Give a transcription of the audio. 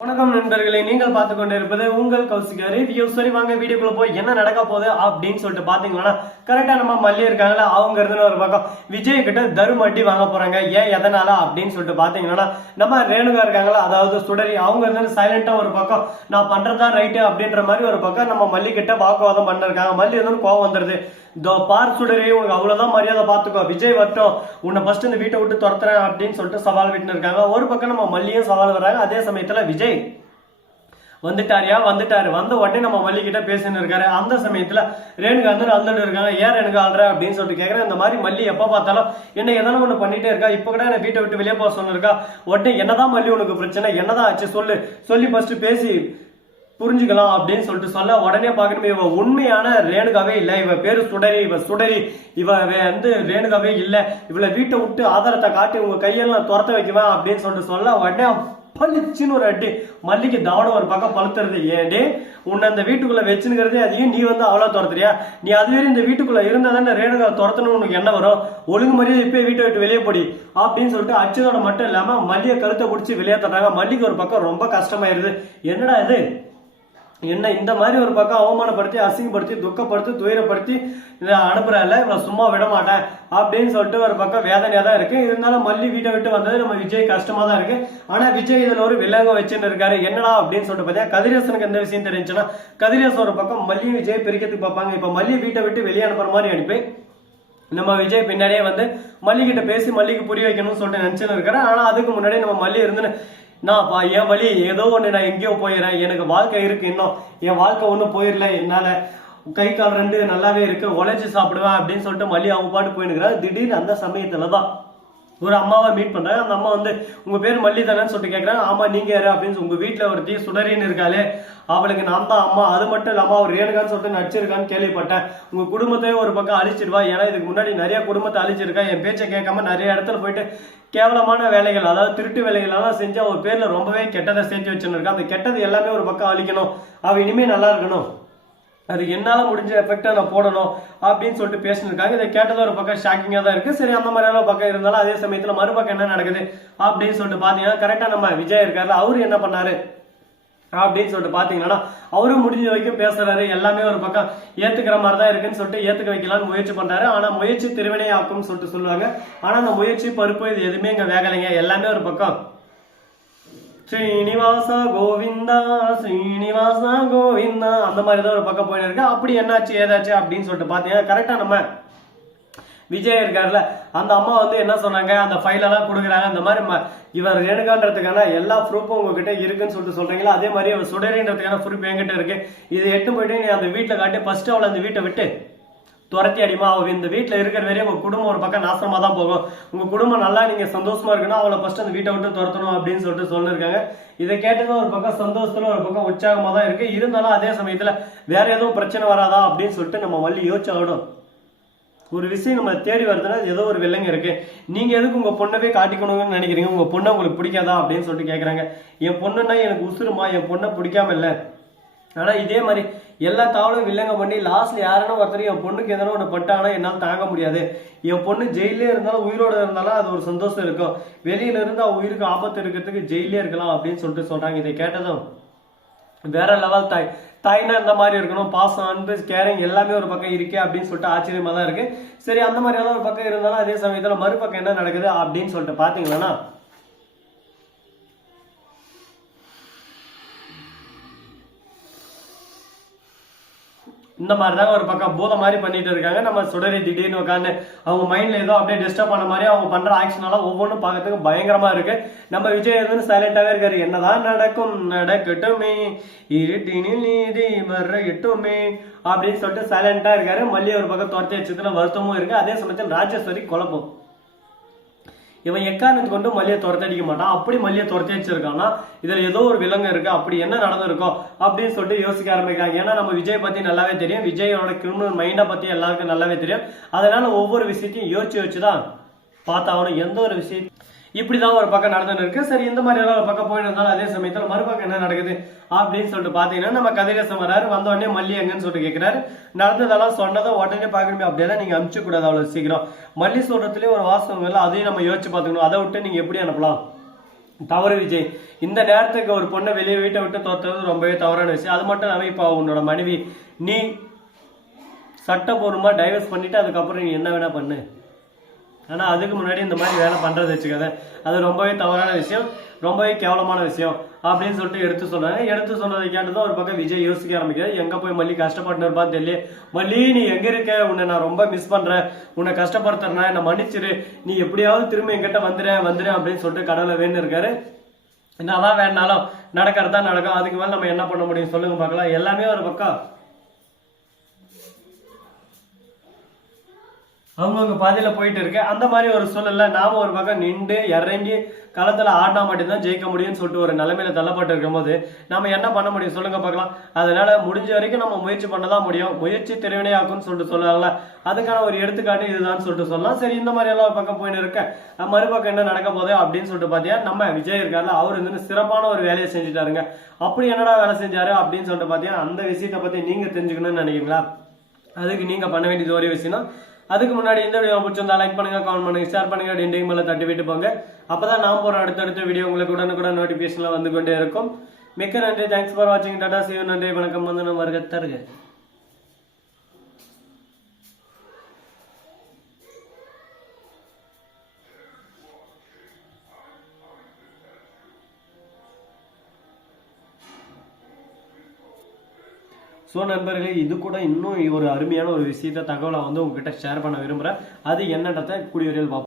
வணக்கம் நண்பர்களே, நீங்கள் பார்த்து கொண்டு இருப்பது உங்கள் கௌசிகா ரிவ்யூ. சரி வாங்க வீடியோக்குள்ள போய் என்ன நடக்க போகுது அப்படின்னு சொல்லிட்டு பாத்தீங்கன்னா, கரெக்டா நம்ம மல்லி இருக்காங்களா, அவங்க இருந்து ஒரு பக்கம் விஜய் கிட்ட தரும் அடி வாங்க போறாங்க. ஏன் எதனால அப்படின்னு சொல்லிட்டு பாத்தீங்கன்னா, நம்ம ரேணுகா இருக்காங்களா, அதாவது சுடரி, அவங்க இருந்து சைலண்டா ஒரு பக்கம் நான் பண்றதா ரைட்டு அப்படின்ற மாதிரி ஒரு பக்கம் நம்ம மல்லி கிட்ட வாக்குவாதம் பண்ணிருக்காங்க. மல்லி வந்து கோவம் வந்துருது. பார் சுடரி, உனக்கு அவ்வளவுதான் மரியாதை பாத்துக்கோ, விஜய் வரட்டும், உன்னை ஃபர்ஸ்ட் இந்த வீட்டை விட்டு துரத்துறேன் அப்படின்னு சொல்லிட்டு சவால் விட்டு இருக்காங்க. ஒரு பக்கம் நம்ம மல்லியும் சவால் வர்றாங்க. அதே சமயத்துல விஜய் வந்துட்டாரு. வந்த உடனே நம்ம மல்லி கிட்ட பேசின்னு இருக்காரு. அந்த சமயத்துல ரேணுகா வந்து அழுதுட்டு இருக்காங்க. ஏன் ரேணுகா அழுற அப்படின்னு சொல்லிட்டு கேக்குறேன். இந்த மாதிரி மல்லி எப்ப பார்த்தாலும் என்ன எதனா ஒண்ணு பண்ணிட்டே இருக்கா, இப்ப கூட என்ன வீட்டை விட்டு வெளியே போக சொல்லிருக்கா. உடனே என்னதான் மல்லி உனக்கு பிரச்சனை, என்னதான் ஆச்சு சொல்லி ஃபர்ஸ்ட் பேசி புரிஞ்சுக்கலாம் அப்படின்னு சொல்லிட்டு சொல்ல, உடனே பாக்கணும் இவ உண்மையான ரேணுகாவே இல்ல, இவ பேரு சுடரி, இவ வந்து ரேணுகாவே இல்ல, இவளை வீட்டை விட்டு ஆதாரத்தை காட்டி உங்க கையெல்லாம் துரத்த வைக்குவேன் அப்படின்னு சொல்லிட்டு சொல்ல, உடனே பளிச்சுன்னு ஒரு அடி மல்லிக்கு தவணை ஒரு பக்கம் பழுத்துறது. ஏன்டே உன்னை அந்த வீட்டுக்குள்ள வச்சுங்கிறதே அதையும் நீ வந்து அவ்வளவு துரத்துறியா, நீ அதுவே இந்த வீட்டுக்குள்ள இருந்தாதானே ரேணுகா துரத்தணும், உனக்கு என்ன வரும், ஒழுங்கு மாதிரியே இப்ப வீட்டை விட்டு வெளியே போடி அப்படின்னு சொல்லிட்டு அச்சதோட மட்டும் இல்லாம மல்லியை கழுத்தை பிடிச்சி வெளியே தட்டாங்க. மல்லிக்கு ஒரு பக்கம் ரொம்ப கஷ்டமாயிருது. என்னடா இது, என்ன இந்த மாதிரி ஒரு பக்கம் அவமானப்படுத்தி அசிங்கப்படுத்தி துக்கப்படுத்தி துயரப்படுத்தி அனுப்புறால, இவன் சும்மா விட மாட்டேன் அப்படின்னு சொல்லிட்டு ஒரு பக்கம் வேதனையா தான் இருக்கு. இருந்தாலும் மல்லி வீட்டை விட்டு வந்தது நம்ம விஜய் கஷ்டமா தான் இருக்கு. ஆனா விஜய் இதுல ஒரு வில்லங்கம் வச்சுன்னு இருக்காரு. என்னடா அப்படின்னு சொல்லிட்டு பார்த்தா, கதிரேசனுக்கு எந்த விஷயம் தெரிஞ்சுன்னா, கதிரேசன் ஒரு பக்கம் மல்லி விஜய் பிரிக்கிறதுக்கு பார்ப்பாங்க. இப்ப மல்லி வீட்டை விட்டு வெளியே அனுப்புற மாதிரி அனுப்பி நம்ம விஜய் பின்னாடியே வந்து மல்லி கிட்ட பேசி மல்லிக்கு புரிய வைக்கணும்னு சொல்லிட்டு நினைச்சுன்னு இருக்கிறேன். ஆனா அதுக்கு முன்னாடி நம்ம மல்லி இருந்து, நான் என் வழி ஏதோ ஒண்ணு, நான் எங்கேயோ போயிடுறேன், எனக்கு வாழ்க்கை இருக்கு, இன்னும் என் வாழ்க்கை ஒன்றும் போயிடல, என்னால கை கால் ரெண்டு நல்லாவே இருக்கு, உழைச்சு சாப்பிடுவேன் அப்படின்னு சொல்லிட்டு மல்லி அவங்க பாட்டு போயினுக்கிறாரு. திடீர்னு அந்த சமயத்துலதான் ஒரு அம்மாவை மீட் பண்றாங்க. அந்த அம்மா வந்து உங்க பேர் மல்லி தானேன்னு சொல்லிட்டு கேட்கறாங்க. ஆமா, நீங்க யாரு அப்படின்னு. உங்க வீட்டுல ஒரு தீ சுடரின்னு இருக்காளே, அவளுக்கு நான் தான் அம்மா, அது மட்டும் இல்லாம அவர் ரேணுகான்னு சொல்லிட்டு நடிச்சிருக்கான்னு கேள்விப்பட்டேன், உங்க குடும்பத்தையே ஒரு பக்கம் அழிச்சிடுவா, ஏன்னா இதுக்கு முன்னாடி நிறைய குடும்பத்தை அழிச்சிருக்கா, என் பேச்சை கேட்காம நிறைய இடத்துல போயிட்டு கேவலமான வேலைகள், அதாவது திருட்டு வேலைகள் எல்லாம் செஞ்சு அவர் பேர்ல ரொம்பவே கெட்டதை சேர்த்து வச்சுருக்கா. அந்த கெட்டது எல்லாமே ஒரு பக்கம் அழிக்கணும், அவ இனிமே நல்லா இருக்கணும், அதுக்கு என்னால முடிஞ்ச எஃபெக்டா நான் போடணும் அப்படின்னு சொல்லிட்டு பேசினிருக்காங்க. இதை கேட்டது ஒரு பக்கம் ஷாக்கிங்கா தான் இருக்கு. சரி, அந்த மாதிரியான பக்கம் இருந்தாலும் அதே சமயத்துல மறுபக்கம் என்ன நடக்குது அப்படின்னு சொல்லிட்டு பாத்தீங்கன்னா, கரெக்டா நம்ம விஜய் இருக்காரு, அவரு என்ன பண்ணாரு அப்படின்னு சொல்லிட்டு பாத்தீங்கன்னா, அவரும் முடிஞ்ச வரைக்கும் பேசுறாரு. எல்லாமே ஒரு பக்கம் ஏத்துக்கிற மாதிரி தான் இருக்குன்னு சொல்லிட்டு ஏத்துக்க வைக்கலாம்னு முயற்சி பண்றாரு. ஆனா முயற்சி திருவினை ஆக்கும்னு சொல்லிட்டு சொல்லுவாங்க. ஆனா அந்த முயற்சி பருப்பு இது எதுவுமே இங்க வேகலைங்க. எல்லாமே ஒரு பக்கம் ஸ்ரீனிவாசா கோவிந்தா ஸ்ரீனிவாசா கோவிந்தா அந்த மாதிரி தான் ஒரு பக்கம் போயிட்டு இருக்கு. அப்படி என்னாச்சு ஏதாச்சு அப்படின்னு சொல்லிட்டு பாத்தீங்கன்னா, கரெக்டா நம்ம விஜய் இருக்காருல்ல, அந்த அம்மா வந்து என்ன சொன்னாங்க, அந்த ஃபைல் எல்லாம் கொடுக்குறாங்க. இந்த மாதிரி இவர் ரேணுகான்றதுக்கான எல்லா ப்ரூஃபும் உங்ககிட்ட இருக்குன்னு சொல்லிட்டு சொல்றீங்களா, அதே மாதிரி அவர் சுடரின்றதுக்கான ப்ரூஃப் என்கிட்ட இருக்கு, இது எட்டு போயிட்டு நீ அந்த வீட்டுல காட்டி ஃபர்ஸ்ட் அவளை அந்த வீட்டை விட்டு துரத்தி அடிமா, அவ இந்த வீட்டுல இருக்கிற வரையும் உங்க குடும்பம் ஒரு பக்கம் நாசமா தான் போகும், உங்க குடும்பம் நல்லா நீங்க சந்தோஷமா இருக்கணும், அவளை ஃபர்ஸ்ட் அந்த வீட்டை விட்டு துரத்தணும் அப்படின்னு சொல்லிட்டு சொல்லிருக்காங்க. இதை கேட்டதும் ஒரு பக்கம் சந்தோஷத்துல ஒரு பக்கம் உற்சாகமா தான் இருக்கு. இருந்தாலும் அதே சமயத்துல வேற எதுவும் பிரச்சனை வராதா அப்படின்னு சொல்லிட்டு நம்ம மல்லி யோசிச்சாலும், ஒரு விஷயம் நம்ம தேடி வருதுன்னா ஏதோ ஒரு வில்லங்க இருக்கு, நீங்க எதுக்கு உங்க பொண்ணவே காட்டிக்கணும்னு நினைக்கிறீங்க, உங்க பொண்ணை உங்களுக்கு பிடிக்காதா அப்படின்னு சொல்லிட்டு கேக்குறாங்க. என் பொண்ணுன்னா எனக்கு உசுருமா, என் பொண்ணை பிடிக்காம இல்ல, ஆனா இதே மாதிரி எல்லா தாவலும் வில்லங்க பண்ணி லாஸ்ட்ல யாருன்னா ஒருத்தர் என் பொண்ணுக்கு எதனா ஒண்ணு பட்டாங்கன்னா என்னால் தாங்க முடியாது, என் பொண்ணு ஜெயிலே இருந்தாலும் உயிரோட இருந்தாலும் அது ஒரு சந்தோஷம் இருக்கும், வெளியில இருந்து அவ உயிருக்கு ஆபத்து இருக்கிறதுக்கு ஜெயிலே இருக்கலாம் அப்படின்னு சொல்லிட்டு சொல்றாங்க. இதை கேட்டதும் வேற லெவல் தாய்னா இந்த மாதிரி இருக்கணும், பாசம் அன்பு கேரிங் எல்லாமே ஒரு பக்கம் இருக்கே அப்படின்னு சொல்லிட்டு ஆச்சரியமா தான் இருக்கு. சரி, அந்த மாதிரியான ஒரு பக்கம் இருந்தாலும் அதே சமயத்துல மறுபக்கம் என்ன நடக்குது அப்படின்னு சொல்லிட்டு பாத்தீங்கன்னா, இந்த மாதிரிதான் ஒரு பக்கம் பூத மாதிரி பண்ணிட்டு இருக்காங்க. நம்ம சுடரி திடீர்னு உட்காந்து அவங்க மைண்ட்ல ஏதோ அப்படியே டிஸ்டர்ப் பண்ண மாதிரி அவங்க பண்ற ஆக்ஷன் எல்லாம் ஒவ்வொன்றும் பார்க்கறதுக்கு பயங்கரமா இருக்கு. நம்ம விஜய் எதுவும் சைலண்டாவே இருக்காரு. என்னதான் நடக்கும் நடக்கட்டுமே, இருட்டினில் நீதி வர்ற எட்டுமே அப்படின்னு சொல்லிட்டு சைலண்டா இருக்காரு. மல்லி ஒரு பக்கம் துரத்தி வச்சதுல வருத்தமும் இருக்கு. அதே சமயத்தில் ராஜேஸ்வரி குழப்பம், இவன் எக்காரணத்து கொண்டு மல்லியை துரத்தடிக்க மாட்டான், அப்படி மல்லியை துரத்தி வச்சிருக்கான்னா இதுல ஏதோ ஒரு விலங்கு இருக்கு, அப்படி என்ன நடந்திருக்கோம் அப்படின்னு சொல்லிட்டு யோசிக்க ஆரம்பிக்கிறாங்க. ஏன்னா நம்ம விஜய் பத்தி நல்லாவே தெரியும், விஜயோட கிரிமினல் மைண்டை பத்தி எல்லாருக்கும் நல்லாவே தெரியும். அதனால ஒவ்வொரு விஷயத்தையும் யோசிச்சு வச்சுதான் பார்த்தாகணும். எந்த ஒரு விஷயம் இப்படிதான் ஒரு பக்கம் நடந்துட்டு இருக்கு. சரி, இந்த மாதிரி ஒரு பக்கம் போயிட்டு இருந்தாலும் அதே சமயத்துல மறுபக்கம் என்ன நடக்குது அப்படின்னு சொல்லிட்டு பாத்தீங்கன்னா, நம்ம கதிரேசன் வராரு. வந்த உடனே மல்லி எங்கன்னு சொல்லிட்டு கேட்கிறாரு. நடந்ததெல்லாம் சொன்னதை உடனே பாக்கணுமே, அப்படியெல்லாம் நீங்க அனுப்பிச்சு கூடாது அவ்வளவு சீக்கிரம். மல்லி சொல்றதுலயே ஒரு வாசகம் இல்லை, அதையும் நம்ம யோசிச்சு பாத்துக்கணும். அதை விட்டு நீங்க எப்படி அனுப்பலாம் தவறு விஜய். இந்த நேரத்துக்கு ஒரு பொண்ணை வெளியே வீட்டை விட்டு தோத்துறது ரொம்பவே தவறான விஷயம். அது மட்டும் இல்லாமல் இப்போ உன்னோட மனைவி நீ சட்டப்பூர்வமா டைவர்ஸ் பண்ணிட்டு அதுக்கப்புறம் நீ என்ன வேணா பண்ணு. ஆனா அதுக்கு முன்னாடி இந்த மாதிரி வேலை பண்றது வச்சுக்காத, அது ரொம்பவே தவறான விஷயம், ரொம்பவே கேவலமான விஷயம் அப்படின்னு சொல்லிட்டு எடுத்து சொன்னாங்க. எடுத்து சொன்னதை கேட்டதும் ஒரு பக்கம் விஜய் யோசிக்க ஆரம்பிக்கிறார். எங்க போய் மல்லி கஷ்டப்பட்டு இருப்பான்னு தெரியல. மல்லி நீ எங்க இருக்க, உன்னை நான் ரொம்ப மிஸ் பண்றேன், உன்னை கஷ்டப்படுத்துறேன்னா என்னை மன்னிச்சிரு, நீ எப்படியாவது திரும்ப என்கிட்ட வந்துடுறேன் அப்படின்னு சொல்லிட்டு கடவுளை வேணும் இருக்காரு. என்னதான் வேணாலும் நடக்கிறதா நடக்கும், அதுக்கு மேல நம்ம என்ன பண்ண முடியும் சொல்லுங்க பார்க்கலாம். எல்லாமே ஒரு பக்கம் அவங்கவுங்க பாதையில போயிட்டு இருக்கு. அந்த மாதிரி ஒரு சூழல்ல நாம ஒரு பக்கம் நின்று இறங்கி களத்துல ஆடினா மட்டும்தான் ஜெயிக்க முடியும்னு சொல்லிட்டு ஒரு நிலைமையில தள்ளப்பட்டு இருக்கும் போது நம்ம என்ன பண்ண முடியும் சொல்லுங்க பார்க்கலாம். அதனால முடிஞ்ச வரைக்கும் நம்ம முயற்சி பண்ணதான் முடியும். முயற்சி திருவினை ஆக்கும்னு சொல்லிட்டு சொல்லலாம்ல, அதுக்கான ஒரு எடுத்துக்காட்டு இதுதான் சொல்லிட்டு சொல்லலாம். சரி, இந்த மாதிரி எல்லாம் ஒரு பக்கம் போயிட்டு இருக்க மறுபக்கம் என்ன நடக்க போகுது அப்படின்னு சொல்லிட்டு பாத்தீங்கன்னா, நம்ம விஜய் இருக்காருல, அவர் வந்து சிறப்பான ஒரு வேலையை செஞ்சுட்டாருங்க. அப்படி என்னடா வேலை செஞ்சாரு அப்படின்னு சொல்லிட்டு பாத்தீங்கன்னா, அந்த விஷயத்தை பத்தி நீங்க தெரிஞ்சுக்கணும்னு நினைக்கிறீங்களா? அதுக்கு நீங்க பண்ண வேண்டியது ஒரே விஷயம். அதுக்கு முன்னாடி இந்த வீடியோ பிடிச்சிருந்தா லைக் பண்ணுங்க, கமெண்ட் பண்ணுங்க, ஷேர் பண்ணுங்க, டிண்டிங் மேல தட்டி விட்டு போங்க. அப்பதான் நான் போற அடுத்தடுத்த வீடியோ உங்களுக்கு உடனுக்குடன் நோட்டிபிகேஷன்ல வந்து கொண்டே இருக்கும். மிக்க நன்றி. தேங்க்ஸ் ஃபார் வாட்சிங். Tata, see you. நன்றி, வணக்கம். வந்து நம்ம வருக தருக. ஸோ நண்பர்களே, இது கூட இன்னும் ஒரு அருமையான ஒரு விஷயத்த தகவலை வந்து உங்ககிட்ட ஷேர் பண்ண விரும்புகிறேன். அது என்னன்றதை கூடிய வரையில் பார்ப்போம்.